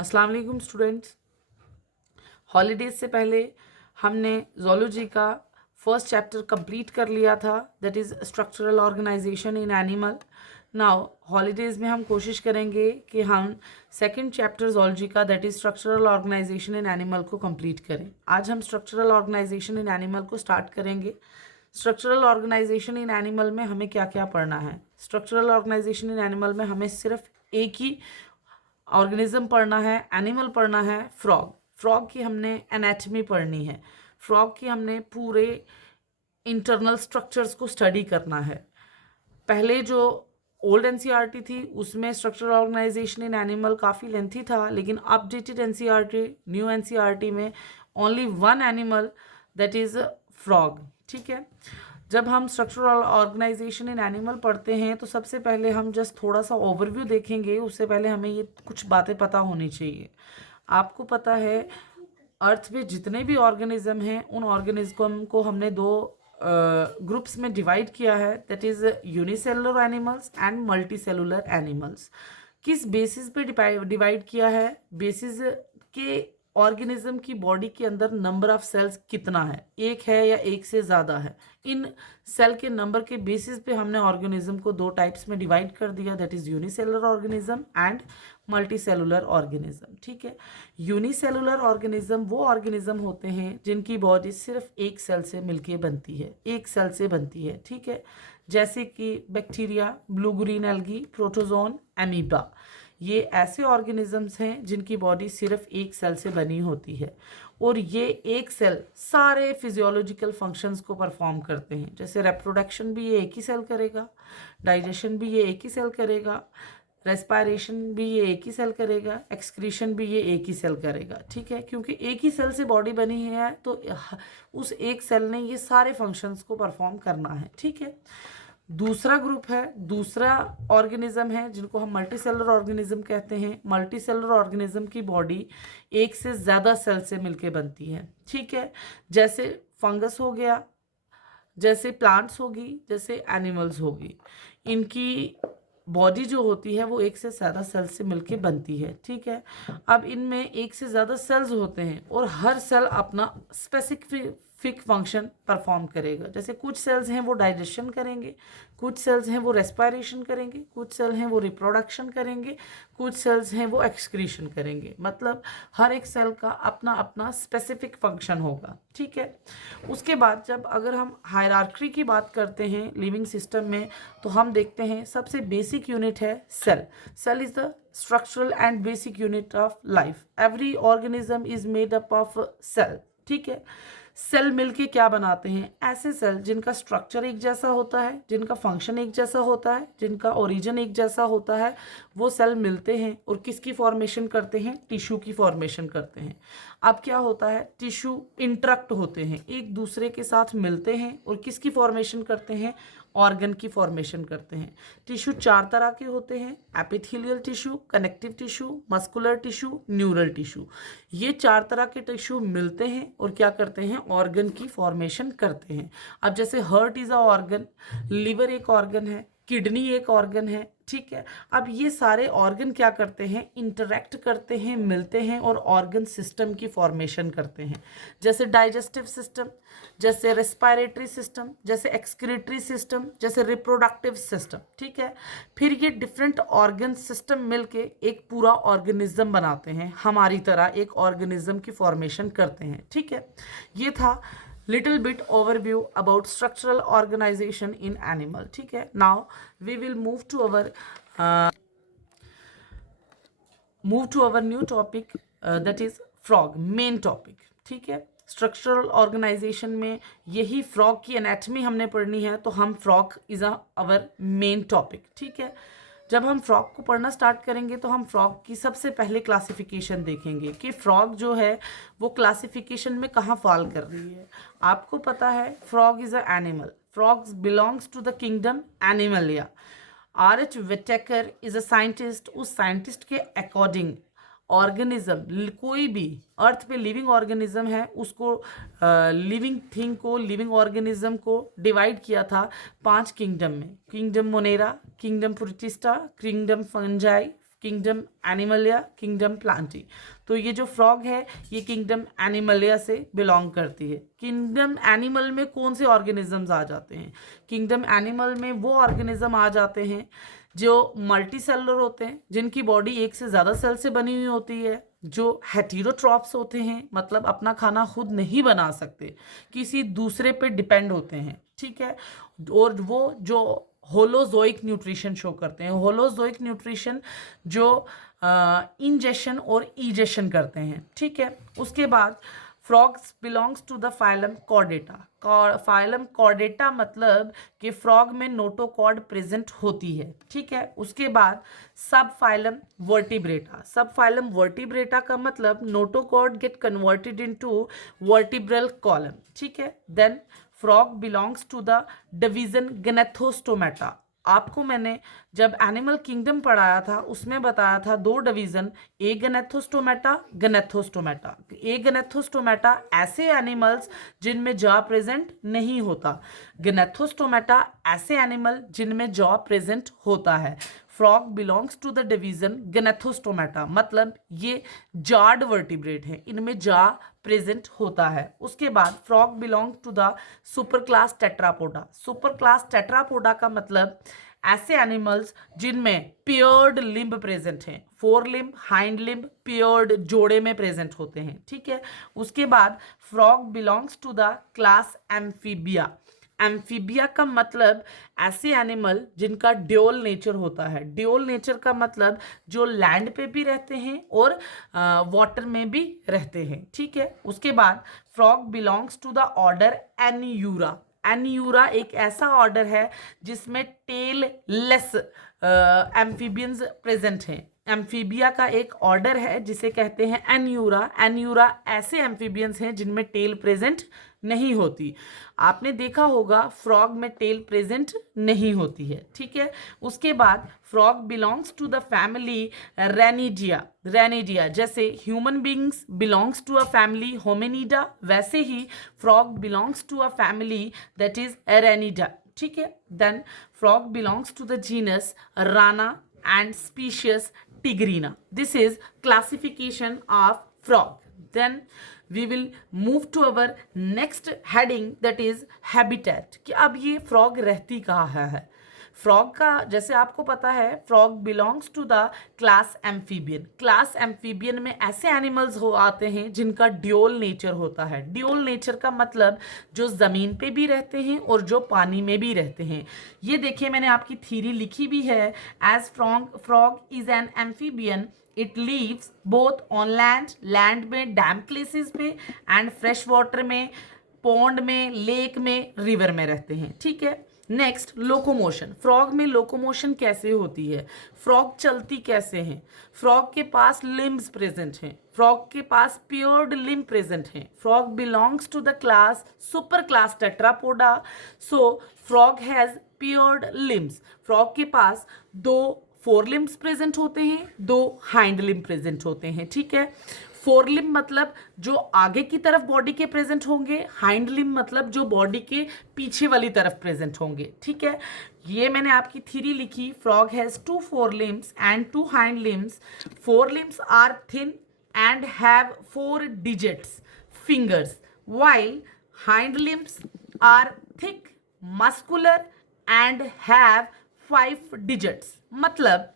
अस्सलाम वालेकुम students. Holidays से पहले हमने ज़ूलॉजी का फर्स्ट चैप्टर कंप्लीट कर लिया था, that is structural organisation in animal. Now holidays में हम कोशिश करेंगे कि हम सेकंड चैप्टर ज़ूलॉजी का, that is structural organisation in animal को कंप्लीट करें। आज हम स्ट्रक्चरल ऑर्गेनाइजेशन इन एनिमल को स्टार्ट करेंगे। स्ट्रक्चरल ऑर्गेनाइजेशन इन एनिमल में हमें क्या क्या पढ़ना है? स्ट्रक्चरल ऑर्गेनाइजेशन इन एनिमल में हमें सिर्फ एक ही ऑर्गेनिज्म पढ़ना है, एनिमल पढ़ना है, फ्रॉग। फ्रॉग की हमने एनाटमी पढ़नी है, फ्रॉग की हमने पूरे इंटरनल स्ट्रक्चर्स को स्टडी करना है। पहले जो ओल्ड एनसीईआरटी थी उसमें स्ट्रक्चरल ऑर्गेनाइजेशन इन एनिमल काफ़ी लेंथी था, लेकिन अपडेटेड एनसीईआरटी, न्यू एनसीईआरटी में only one animal, that is frog. ठीक है, जब हम स्ट्रक्चरल ऑर्गेनाइजेशन इन एनिमल पढ़ते हैं तो सबसे पहले हम जस्ट थोड़ा सा ओवरव्यू देखेंगे। उससे पहले हमें ये कुछ बातें पता होनी चाहिए। आपको पता है अर्थ में जितने भी ऑर्गेनिज्म हैं उन ऑर्गेनिज्म को हमने दो ग्रुप्स में डिवाइड किया है, that is unicellular animals and multi cellular animals. किस बेसिस पे डिवाइड किया है? बेसिस के ऑर्गेनिज्म की बॉडी के अंदर नंबर ऑफ सेल्स कितना है, एक है या एक से ज़्यादा है। इन सेल के नंबर के बेसिस पे हमने ऑर्गेनिज्म को दो टाइप्स में डिवाइड कर दिया, that is unicellular organism and multi cellular organism. ठीक है, यूनिसेलुलर ऑर्गेनिज्म वो ऑर्गेनिज्म होते हैं जिनकी बॉडी सिर्फ एक सेल से मिलके बनती है, एक सेल से बनती है। ठीक है, जैसे कि bacteria, blue green algae, protozoan, amoeba. ये ऐसे ऑर्गेनिजम्स हैं जिनकी बॉडी सिर्फ एक सेल से बनी होती है और ये एक सेल सारे फिजियोलॉजिकल फंक्शंस को परफॉर्म करते हैं। जैसे रिप्रोडक्शन भी ये एक ही सेल करेगा, डाइजेशन भी ये एक ही सेल करेगा, रेस्पायरेशन भी ये एक ही सेल करेगा, एक्सक्रीशन भी ये एक ही सेल करेगा। ठीक है, क्योंकि एक ही सेल से बॉडी बनी है तो उस एक सेल ने ये सारे फंक्शंस को परफॉर्म करना है। ठीक है, दूसरा ग्रुप है, दूसरा ऑर्गेनिज्म है जिनको हम मल्टी सेलुलर ऑर्गेनिज्म कहते हैं। मल्टी सेलुलर ऑर्गेनिज्म की बॉडी एक से ज़्यादा सेल से मिलके बनती है। ठीक है, जैसे फंगस हो गया, जैसे प्लांट्स होगी, जैसे एनिमल्स होगी, इनकी बॉडी जो होती है वो एक से ज़्यादा सेल से मिलके बनती है। ठीक है, अब इनमें एक से ज़्यादा सेल्स होते हैं और हर सेल अपना स्पेसिफिक फंक्शन परफॉर्म करेगा। जैसे कुछ सेल्स हैं वो डाइजेशन करेंगे, कुछ सेल्स हैं वो रेस्पायरेशन करेंगे, कुछ सेल हैं वो रिप्रोडक्शन करेंगे, कुछ सेल्स हैं वो एक्सक्रीशन करेंगे। मतलब हर एक सेल का अपना अपना स्पेसिफिक फंक्शन होगा। ठीक है, उसके बाद जब अगर हम हायरार्की की बात करते हैं लिविंग सिस्टम में तो हम देखते हैं सबसे बेसिक यूनिट है cell. Cell is the structural and basic unit of life. Every organism is made up of cell. ठीक है, सेल मिलके क्या बनाते हैं? ऐसे सेल जिनका स्ट्रक्चर एक जैसा होता है, जिनका फंक्शन एक जैसा होता है, जिनका ओरिजिन एक जैसा होता है, वो सेल मिलते हैं और किसकी फॉर्मेशन करते हैं? टिश्यू की फॉर्मेशन करते हैं। अब क्या होता है? टिश्यू इंटरेक्ट होते हैं, एक दूसरे के साथ मिलते हैं और किसकी फॉर्मेशन करते हैं? ऑर्गन की फॉर्मेशन करते हैं। टिश्यू चार तरह के होते हैं, epithelial tissue, connective tissue, muscular tissue, neural tissue. ये चार तरह के टिश्यू मिलते हैं और क्या करते हैं? ऑर्गन की फॉर्मेशन करते हैं। अब जैसे heart is a organ, liver एक ऑर्गन है, किडनी एक ऑर्गन है। ठीक है, अब ये सारे ऑर्गन क्या करते हैं? इंटरेक्ट करते हैं, मिलते हैं और ऑर्गन सिस्टम की फॉर्मेशन करते हैं। जैसे डाइजेस्टिव सिस्टम, जैसे रेस्पिरेटरी सिस्टम, जैसे एक्सक्रीटरी सिस्टम, जैसे रिप्रोडक्टिव सिस्टम। ठीक है, फिर ये डिफरेंट ऑर्गन सिस्टम मिलके एक पूरा ऑर्गेनिज्म बनाते हैं, हमारी तरह एक ऑर्गेनिज्म की फॉर्मेशन करते हैं। ठीक है, ये था little bit overview about structural organization in animal. ठीक है, now we will move to our new topic, that is frog, main topic. ठीक है, स्ट्रक्चरल ऑर्गेनाइजेशन में यही फ्रॉग की एनाटमी हमने पढ़नी है, तो हम frog is our main topic. ठीक है, जब हम फ्रॉग को पढ़ना स्टार्ट करेंगे तो हम फ्रॉग की सबसे पहले क्लासिफिकेशन देखेंगे कि फ्रॉग जो है वो क्लासिफिकेशन में कहाँ फॉल कर रही है। आपको पता है frog is a animal, frogs belongs to the kingdom animalia. R.H. Whittaker is a scientist, उस साइंटिस्ट के अकॉर्डिंग ऑर्गेनिज्म, कोई भी अर्थ पे लिविंग ऑर्गेनिज्म है उसको, लिविंग थिंग को, लिविंग ऑर्गेनिज्म को डिवाइड किया था 5 किंगडम में। Kingdom monera, kingdom protista, kingdom fungi, kingdom animalia, kingdom plantae. तो ये जो फ्रॉग है ये किंगडम एनिमलिया से बिलोंग करती है। किंगडम एनिमल में कौन से ऑर्गेनिजम्स आ जाते हैं? किंगडम एनिमल में वो ऑर्गेनिज्म आ जाते हैं जो मल्टी सेलुलर होते हैं, जिनकी बॉडी एक से ज़्यादा सेल से बनी हुई होती है, जो हेटेरोट्रॉप्स होते हैं, मतलब अपना खाना खुद नहीं बना सकते, किसी दूसरे पे डिपेंड होते हैं, ठीक है। और वो जो होलोजोइक न्यूट्रिशन शो करते हैं, होलोजोइक न्यूट्रिशन जो इंजेशन और ईजेशन करते हैं, ठीक है। उसके बाद frogs belongs to the phylum chordata. Phylum chordata मतलब कि फ्रॉग में नोटोकॉर्ड प्रेजेंट होती है, ठीक है। उसके बाद subphylum vertebrata. Subphylum vertebrata का मतलब notochord get converted into vertebral column, ठीक है। Then frog belongs to the division gnathostomata. आपको मैंने जब एनिमल किंगडम पढ़ाया था उसमें बताया था दो डिवीजन, ए गनेथोस्टोमेटा, गनेथोस्टोमेटा। ए गनेथोस्टोमेटा ऐसे एनिमल्स जिनमें जॉ प्रेजेंट नहीं होता, गनेथोस्टोमेटा ऐसे एनिमल जिनमें जॉ प्रेजेंट होता है। Frog belongs to the division gnathostomata, मतलब ये जॉड वर्टिब्रेट है, इनमें जॉ प्रेजेंट होता है। उसके बाद frog belong to the super class tetrapoda. Super class tetrapoda का मतलब ऐसे एनिमल्स जिनमें पियर्ड लिम्ब प्रेजेंट हैं, fore limb, hind limb, paired जोड़े में प्रेजेंट होते हैं, ठीक है। उसके बाद frog belongs to the class amphibia. Amphibia का मतलब ऐसे एनिमल जिनका ड्यूअल नेचर होता है। ड्यूअल नेचर का मतलब जो लैंड पे भी रहते हैं और वाटर में भी रहते हैं, ठीक है। उसके बाद frog belongs to the order Anura. Anura एक ऐसा ऑर्डर है जिसमें टेल लेस एम्फीबियंस प्रेजेंट हैं। एम्फीबिया का एक ऑर्डर है जिसे कहते हैं एन्यूरा। एन्यूरा ऐसे एम्फीबियंस हैं जिनमें टेल प्रेजेंट नहीं होती। आपने देखा होगा फ्रॉग में टेल प्रेजेंट नहीं होती है, ठीक है। उसके बाद frog belongs to the family Ranidae. Ranidae जैसे human beings belongs to a family Hominidae, वैसे ही frog belongs to a family that is Ranidae, ठीक है। Then frog belongs to the genus Rana and species Tigrina. This is classification of frog. Then we will move to our next heading, that is habitat. कि अब ये frog रहती कहाँ है? Frog का जैसे आपको पता है frog belongs to the class amphibian. Class amphibian में ऐसे एनिमल्स हो आते हैं जिनका ड्यूअल नेचर होता है। ड्यूअल नेचर का मतलब जो ज़मीन पे भी रहते हैं और जो पानी में भी रहते हैं। ये देखिए मैंने आपकी थ्योरी लिखी भी है। As frog is an amphibian, it lives both on land में डैम प्लेसेस पे एंड फ्रेश वाटर में, पॉन्ड में, लेक में, रिवर में रहते हैं, ठीक है। Next locomotion. फ्रॉग में लोकोमोशन कैसे होती है? फ्रॉग चलती कैसे हैं? फ्रॉग के पास लिम्ब्स प्रेजेंट हैं, फ्रॉग के पास प्योर्ड लिम्ब प्रेजेंट हैं। Frog belongs to the class super class Tetrapoda, so frog has paired limbs. Frog के पास दो फोर लिम्ब्स प्रेजेंट होते हैं, दो हाइंड लिम्ब प्रेजेंट होते हैं, ठीक है। फोर लिम्ब मतलब जो आगे की तरफ बॉडी के प्रेजेंट होंगे, हाइंड लिम्ब मतलब जो बॉडी के पीछे वाली तरफ प्रेजेंट होंगे, ठीक है। ये मैंने आपकी थ्योरी लिखी। Frog has 2 fore limbs and 2 hind limbs. Fore limbs are thin and have 4 digits fingers, while hind limbs are thick, muscular and have 5 digits। मतलब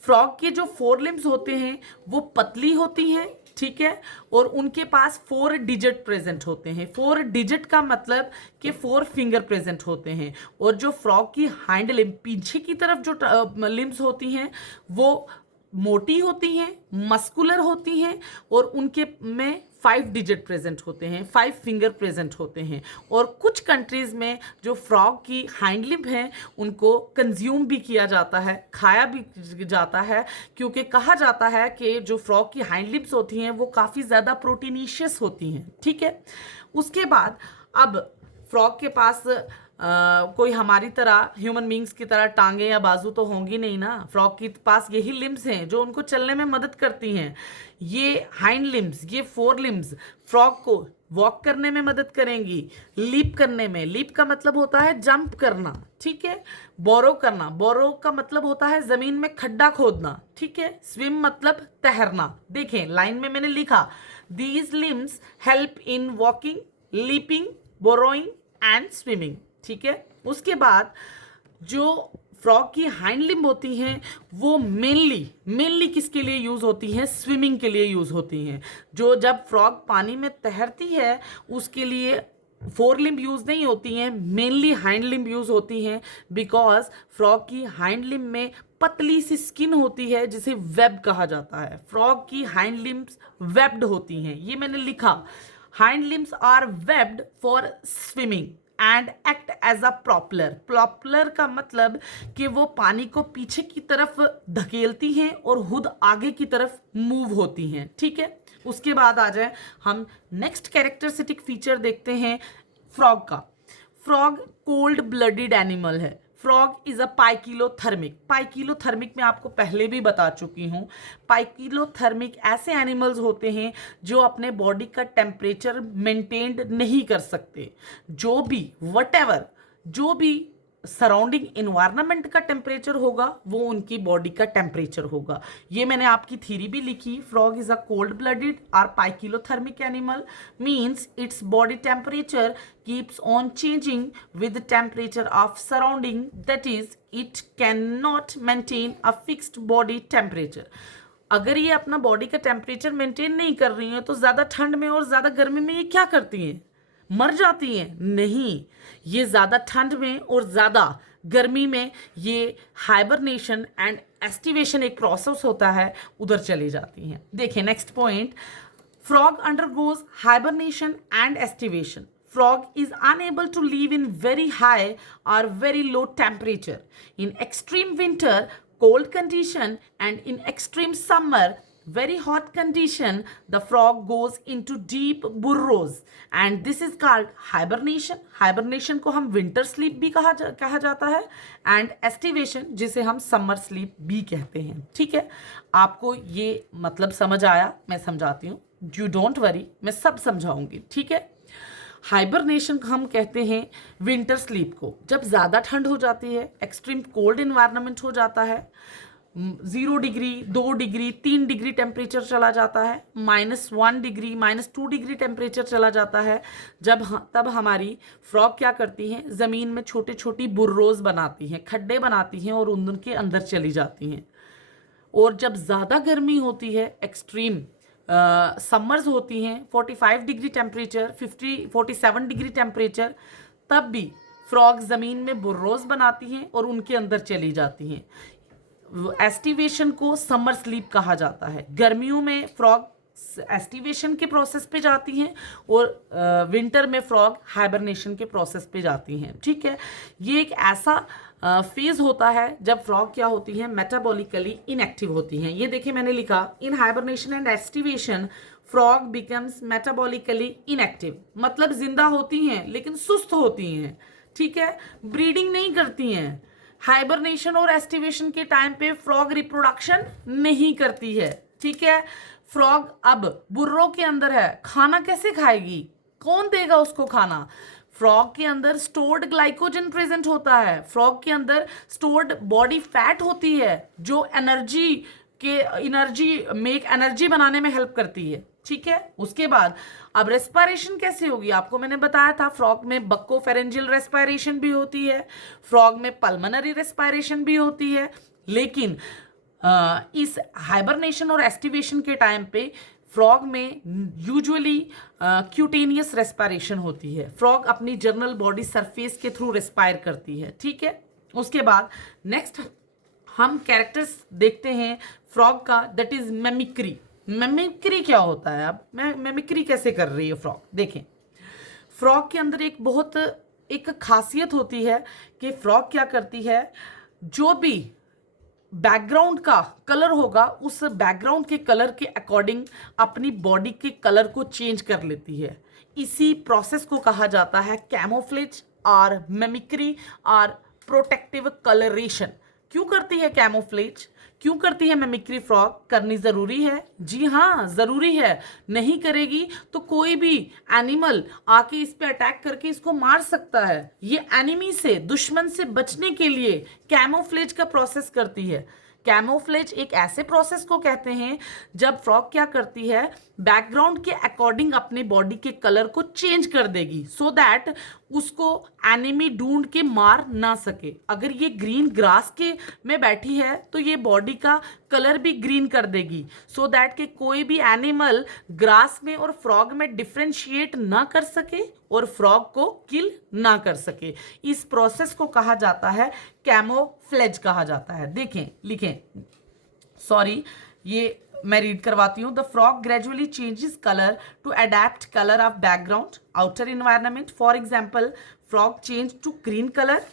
फ्रॉग के जो 4 लिम्स होते हैं वो पतली होती हैं, ठीक है, और उनके पास 4 डिजिट प्रेजेंट होते हैं। 4 डिजिट का मतलब कि 4 फिंगर प्रेजेंट होते हैं। और जो फ्रॉग की हाइंड लिम्ब पीछे की तरफ जो लिम्स होती हैं वो मोटी होती हैं, मस्कुलर होती हैं और उनके में 5 डिजिट प्रेजेंट होते हैं, 5 फिंगर प्रेजेंट होते हैं। और कुछ कंट्रीज़ में जो फ्रॉग की हाइंड लिम्ब हैं उनको कंज्यूम भी किया जाता है, खाया भी जाता है, क्योंकि कहा जाता है कि जो फ्रॉग की हाइंड लिम्ब्स होती हैं वो काफ़ी ज़्यादा प्रोटीनिशियस होती हैं, ठीक है। उसके बाद अब फ्रॉग के पास कोई हमारी तरह ह्यूमन बींग्स की तरह टांगे या बाजू तो होंगी नहीं ना। फ्रॉग के पास यही लिम्स हैं जो उनको चलने में मदद करती हैं। ये हाइंड लिम्स, ये 4 लिम्स फ्रॉग को वॉक करने में मदद करेंगी, लीप करने में, लीप का मतलब होता है जंप करना, ठीक है। बोरो करना, बोरो का मतलब होता है जमीन में खड्डा खोदना, ठीक है। स्विम मतलब तैरना। देखें लाइन में मैंने लिखा these limbs help in walking, leaping, borrowing and swimming, ठीक है। उसके बाद जो फ्रॉग की हाइंड लिम्ब होती हैं वो मेनली किसके लिए यूज होती हैं? स्विमिंग के लिए यूज होती हैं। जो जब फ्रॉग पानी में तैरती है उसके लिए फोर लिम्ब यूज नहीं होती हैं, मेनली हाइंड लिम्ब यूज होती हैं, बिकॉज फ्रॉग की हाइंड लिम्ब में पतली सी स्किन होती है जिसे वेब कहा जाता है। फ्रॉग की हाइंड लिम्ब्स वेब्ड होती हैं, ये मैंने लिखा। Hind limbs are webbed for swimming and act as a propeller. Propeller का मतलब कि वो पानी को पीछे की तरफ धकेलती हैं और खुद आगे की तरफ मूव होती हैं, ठीक है। उसके बाद आ जाए हम नेक्स्ट कैरेक्टरिस्टिक फीचर देखते हैं फ्रॉग का। फ्रॉग कोल्ड ब्लडेड एनिमल है। Frog is a poikilothermic. Poikilothermic में आपको पहले भी बता चुकी हूं। पाइकिलोथर्मिक ऐसे एनिमल्स होते हैं जो अपने बॉडी का टेम्परेचर मेंटेन्ड नहीं कर सकते। जो भी सराउंडिंग इन्वायरमेंट का टेम्परेचर होगा वो उनकी बॉडी का टेम्परेचर होगा। ये मैंने आपकी थ्योरी भी लिखी। Frog is a cold blooded और poikilothermic animal, means its body temperature keeps on changing with the temperature of surrounding, that is it cannot maintain a fixed body temperature। अगर ये अपना बॉडी का टेम्परेचर मेंटेन नहीं कर रही हैं तो ज़्यादा ठंड में और ज़्यादा गर्मी में ये क्या करती हैं? मर जाती हैं? नहीं, ये ज़्यादा ठंड में और ज़्यादा गर्मी में ये हाइबरनेशन एंड एस्टिवेशन एक प्रोसेस होता है, उधर चली जाती हैं। देखिए next point, frog undergoes hibernation and aestivation. Frog is unable to live in very high or very low temperature. In extreme winter, cold condition, and in extreme summer, very hot condition, the frog goes into deep burrows and this is called hibernation। hibernation को हम winter sleep भी कहा जाता है and estivation जिसे हम summer sleep भी कहते हैं, ठीक है। आपको ये मतलब समझ आया? मैं समझाती हूँ, you don't worry, मैं सब समझाऊंगी, ठीक है। हाइबरनेशन हम कहते हैं विंटर स्लीप को, जब ज़्यादा ठंड हो जाती है, एक्सट्रीम कोल्ड इन्वायरमेंट हो जाता है, 0 डिग्री, 2 डिग्री, 3 डिग्री टेम्परेचर चला जाता है, -1 डिग्री, -2 डिग्री टेम्परेचर चला जाता है, तब हमारी फ्रॉग क्या करती हैं? ज़मीन में छोटी छोटी बुर्रोज बनाती हैं, खड्डे बनाती हैं और उनके अंदर चली जाती हैं। और जब ज़्यादा गर्मी होती है, एक्सट्रीम समर्स होती हैं, 45 डिग्री टेम्परेचर, 47 डिग्री टेम्परेचर, तब भी फ्रॉग ज़मीन में बुर्रोज बनाती हैं और उनके अंदर चली जाती हैं। एस्टिवेशन को समर स्लीप कहा जाता है। गर्मियों में फ्रॉग एस्टिवेशन के प्रोसेस पे जाती हैं और विंटर में फ्रॉग हाइबरनेशन के प्रोसेस पे जाती हैं, ठीक है। ये एक ऐसा फेज होता है जब फ्रॉग क्या होती हैं? मेटाबॉलिकली इनएक्टिव होती हैं। ये देखिए मैंने लिखा, in hibernation and aestivation frog becomes metabolically inactive, मतलब जिंदा होती हैं लेकिन सुस्त होती हैं, ठीक है, ब्रीडिंग नहीं करती हैं। हाइबरनेशन और एस्टिवेशन के टाइम पे फ्रॉग रिप्रोडक्शन नहीं करती है, ठीक है। फ्रॉग अब बुर्रों के अंदर है, खाना कैसे खाएगी? कौन देगा उसको खाना? फ्रॉग के अंदर स्टोर्ड ग्लाइकोजन प्रेजेंट होता है। फ्रॉग के अंदर स्टोर्ड बॉडी फैट होती है जो एनर्जी बनाने में हेल्प करती है, ठीक है। उसके बाद अब रेस्पिरेशन कैसे होगी? आपको मैंने बताया था फ्रॉग में बक्कोफेरेंजियल रेस्पिरेशन भी होती है, फ्रॉग में पल्मोनरी रेस्पिरेशन भी होती है, लेकिन इस हाइबरनेशन और एस्टिवेशन के टाइम पे फ्रॉग में यूजुअली क्यूटेनियस रेस्पिरेशन होती है। फ्रॉग अपनी जर्नल बॉडी सरफेस के थ्रू रेस्पायर करती है, ठीक है। उसके बाद नेक्स्ट हम कैरेक्टर्स देखते हैं फ्रॉग का, दैट इज मेमिक्री। मेमिक्री क्या होता है? अब मेमिक्री कैसे कर रही है फ्रॉग? देखें, फ्रॉग के अंदर एक खासियत होती है कि फ्रॉग क्या करती है, जो भी बैकग्राउंड का कलर होगा उस बैकग्राउंड के कलर के अकॉर्डिंग अपनी बॉडी के कलर को चेंज कर लेती है। इसी प्रोसेस को कहा जाता है कैमोफ्लेज और मेमिक्री और प्रोटेक्टिव कलरेशन। क्यों करती है कैमोफ्लेज, क्यों करती है मिमिक्री फ्रॉग? करनी जरूरी है? जी हाँ जरूरी है। नहीं करेगी तो कोई भी एनिमल आके इस पे अटैक करके इसको मार सकता है। ये एनिमी से, दुश्मन से बचने के लिए कैमोफ्लेज का प्रोसेस करती है। कैमोफ्लेज एक ऐसे प्रोसेस को कहते हैं जब फ्रॉग क्या करती है, बैकग्राउंड के अकॉर्डिंग अपने बॉडी के कलर को चेंज कर देगी सो दैट उसको एनिमी ढूंढ के मार ना सके। अगर ये ग्रीन ग्रास के में बैठी है तो ये बॉडी का कलर भी ग्रीन कर देगी सो दैट कि कोई भी एनिमल ग्रास में और फ्रॉग में डिफ्रेंशिएट ना कर सके और फ्रॉग को किल ना कर सके। इस प्रोसेस को कहा जाता है कैमोफ्लेज कहा जाता है। देखें, लिखें, सॉरी ये मैं रीड करवाती हूँ। The frog gradually changes colour to adapt colour of background outer environment. For example frog change to green colour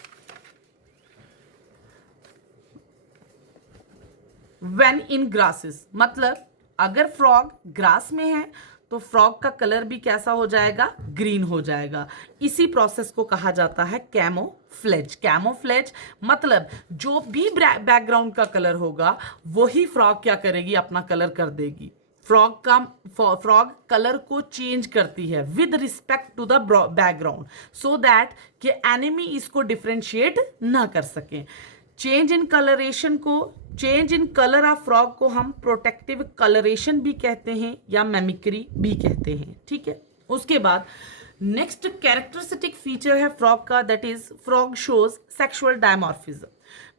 when in grasses. मतलब अगर फ्रॉग ग्रास में है तो फ्रॉग का कलर भी कैसा हो जाएगा, ग्रीन हो जाएगा। इसी प्रोसेस को कहा जाता है कैमोफ्लेज। कैमोफ्लेज मतलब जो भी बैकग्राउंड का कलर होगा वही फ्रॉग क्या करेगी, अपना कलर कर देगी। फ्रॉग कलर को चेंज करती है with respect to the background so that कि एनिमी इसको डिफ्रेंशिएट ना कर सके। चेंज इन कलरेशन को, change in colour of frog को हम प्रोटेक्टिव कलरेशन भी कहते हैं या मेमिक्री भी कहते हैं। ठीक है, उसके बाद नेक्स्ट कैरेक्टरिस्टिक फीचर है फ्रॉग का, that is frog shows sexual dimorphism.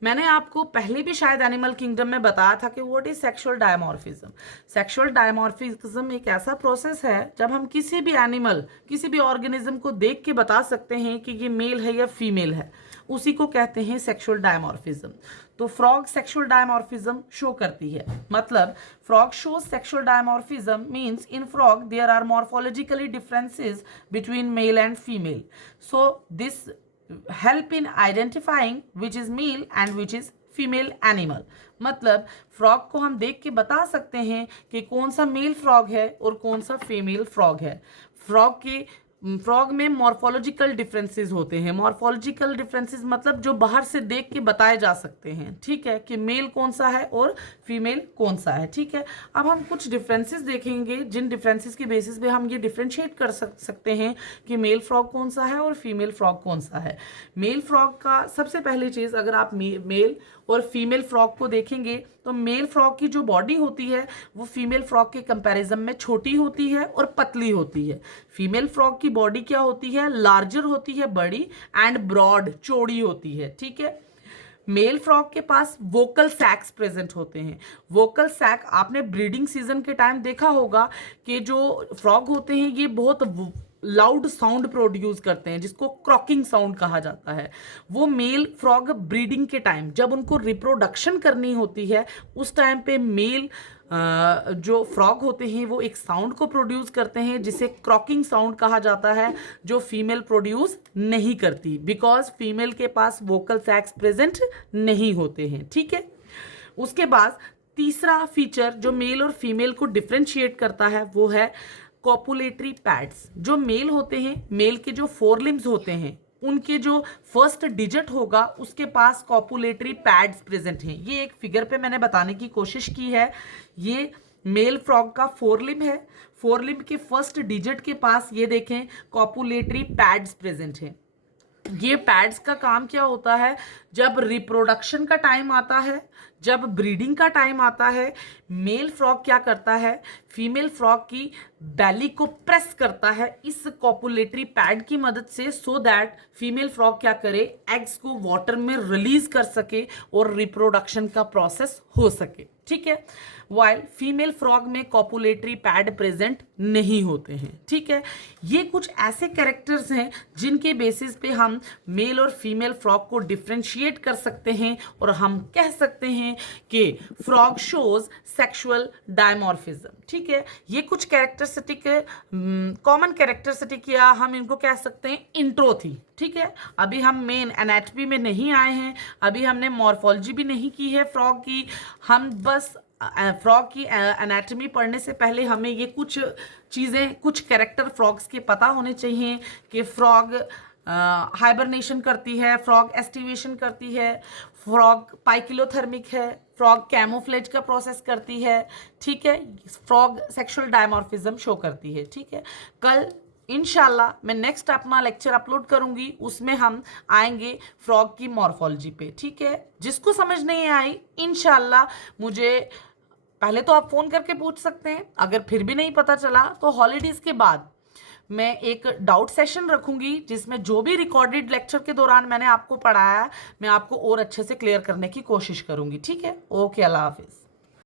मैंने आपको पहले भी शायद एनिमल किंगडम में बताया था कि what is sexual dimorphism. Sexual dimorphism एक ऐसा प्रोसेस है जब हम किसी भी एनिमल, किसी भी ऑर्गेनिज्म को देख के बता सकते हैं कि ये मेल है या फीमेल है, उसी को कहते हैं सेक्सुअल डायमॉर्फिज्म। तो फ्रॉग सेक्सुअल डायमॉर्फिज्म शो करती है। मतलब frog shows sexual dimorphism means in frog there are morphologically differences between male and female, so this help in identifying which is male and which is female animal. मतलब frog को हम देख के बता सकते हैं कि कौन सा मेल फ्रॉग है और कौन सा फीमेल फ्रॉग है। फ्रॉग में मॉर्फोलॉजिकल डिफरेंसेस होते हैं। मॉर्फोलॉजिकल डिफरेंसेस मतलब जो बाहर से देख के बताए जा सकते हैं, ठीक है, कि मेल कौन सा है और फीमेल कौन सा है। ठीक है, अब हम कुछ डिफरेंसेस देखेंगे जिन डिफरेंसेस के बेसिस पे हम ये डिफरेंशिएट कर सकते हैं कि मेल फ्रॉग कौन सा है और फीमेल फ्रॉग कौन सा है। मेल फ्रॉग का सबसे पहली चीज़, अगर आप मेल और फीमेल फ्रॉग को देखेंगे तो मेल फ्रॉग की जो बॉडी होती है वो फीमेल फ्रॉग के कंपैरिजन में छोटी होती है और पतली होती है। फीमेल फ्रॉग की बॉडी क्या होती है, लार्जर होती है, बड़ी एंड ब्रॉड, चौड़ी होती है। ठीक है, मेल फ्रॉग के पास वोकल सैक्स प्रेजेंट होते हैं। वोकल सैक आपने ब्रीडिंग सीजन के टाइम देखा होगा कि जो फ्रॉग होते हैं ये बहुत लाउड साउंड प्रोड्यूस करते हैं जिसको क्रॉकिंग साउंड कहा जाता है। वो मेल फ्रॉग ब्रीडिंग के टाइम जब उनको रिप्रोडक्शन करनी होती है उस टाइम पे मेल जो फ्रॉग होते हैं वो एक साउंड को प्रोड्यूस करते हैं जिसे क्रॉकिंग साउंड कहा जाता है, जो फीमेल प्रोड्यूस नहीं करती बिकॉज फीमेल के पास वोकल सैक्स प्रेजेंट नहीं होते हैं। ठीक है, उसके बाद तीसरा फीचर जो मेल और फीमेल को डिफ्रेंशिएट करता है वो है कॉपुलेटरी पैड्स। जो मेल होते हैं, मेल के जो फोर लिम्स होते हैं उनके जो फर्स्ट डिजिट होगा उसके पास कॉपुलेटरी पैड्स प्रेजेंट हैं। ये एक फिगर पे मैंने बताने की कोशिश की है। ये मेल फ्रॉग का फोर लिम्ब है, फोर लिम्ब के फर्स्ट डिजिट के पास ये देखें कॉपुलेटरी पैड्स प्रेजेंट हैं। ये पैड्स का काम क्या होता है, जब रिप्रोडक्शन का टाइम आता है, जब ब्रीडिंग का टाइम आता है, मेल फ्रॉग क्या करता है, फीमेल फ्रॉग की बैली को प्रेस करता है इस कॉपुलेटरी पैड की मदद से सो दैट फीमेल फ्रॉग क्या करे, एग्स को वाटर में रिलीज कर सके और रिप्रोडक्शन का प्रोसेस हो सके। ठीक है, वाइल फीमेल फ्रॉग में कॉपुलेटरी पैड प्रेजेंट नहीं होते हैं। ठीक है, ये कुछ ऐसे कैरेक्टर्स हैं जिनके बेसिस पे हम मेल और फीमेल फ्रॉग को डिफ्रेंशिएट कर सकते हैं और हम कह सकते हैं कि फ्रॉग शोज सेक्सुअल डायमॉर्फिज्म। ठीक है, ये कुछ कैरेक्टरिस्टिक कॉमन कैरेक्टरिस्टिक या हम इनको कह सकते हैं इंट्रो थी। ठीक है, अभी हम मेन एनाटॉमी में नहीं आए हैं, अभी हमने मॉर्फोलॉजी भी नहीं की है फ्रॉग की। हम बस फ्रॉग की एनाटॉमी पढ़ने से पहले हमें ये कुछ चीज़ें, कुछ कैरेक्टर फ्रॉग्स के पता होने चाहिए कि फ्रॉग हाइबरनेशन करती है, फ्रॉग एस्टिवेशन करती है, फ्रॉग पाइकिलोथर्मिक है, फ्रॉग कैमोफ्लेज का प्रोसेस करती है, ठीक है, फ्रॉग सेक्सुअल डायमॉर्फिज्म शो करती है, ठीक है। कल इंशाल्लाह मैं नेक्स्ट अपना लेक्चर अपलोड करूंगी, उसमें हम आएंगे फ्रॉग की मॉर्फोलॉजी पे, ठीक है। जिसको समझ नहीं आई इंशाल्लाह मुझे पहले तो आप फोन करके पूछ सकते हैं, अगर फिर भी नहीं पता चला तो हॉलीडेज के बाद मैं एक डाउट सेशन रखूंगी, जिसमें जो भी रिकॉर्डेड लेक्चर के दौरान मैंने आपको पढ़ाया मैं आपको और अच्छे से क्लियर करने की कोशिश करूंगी, ठीक है। ओके, अल्लाह हाफिज।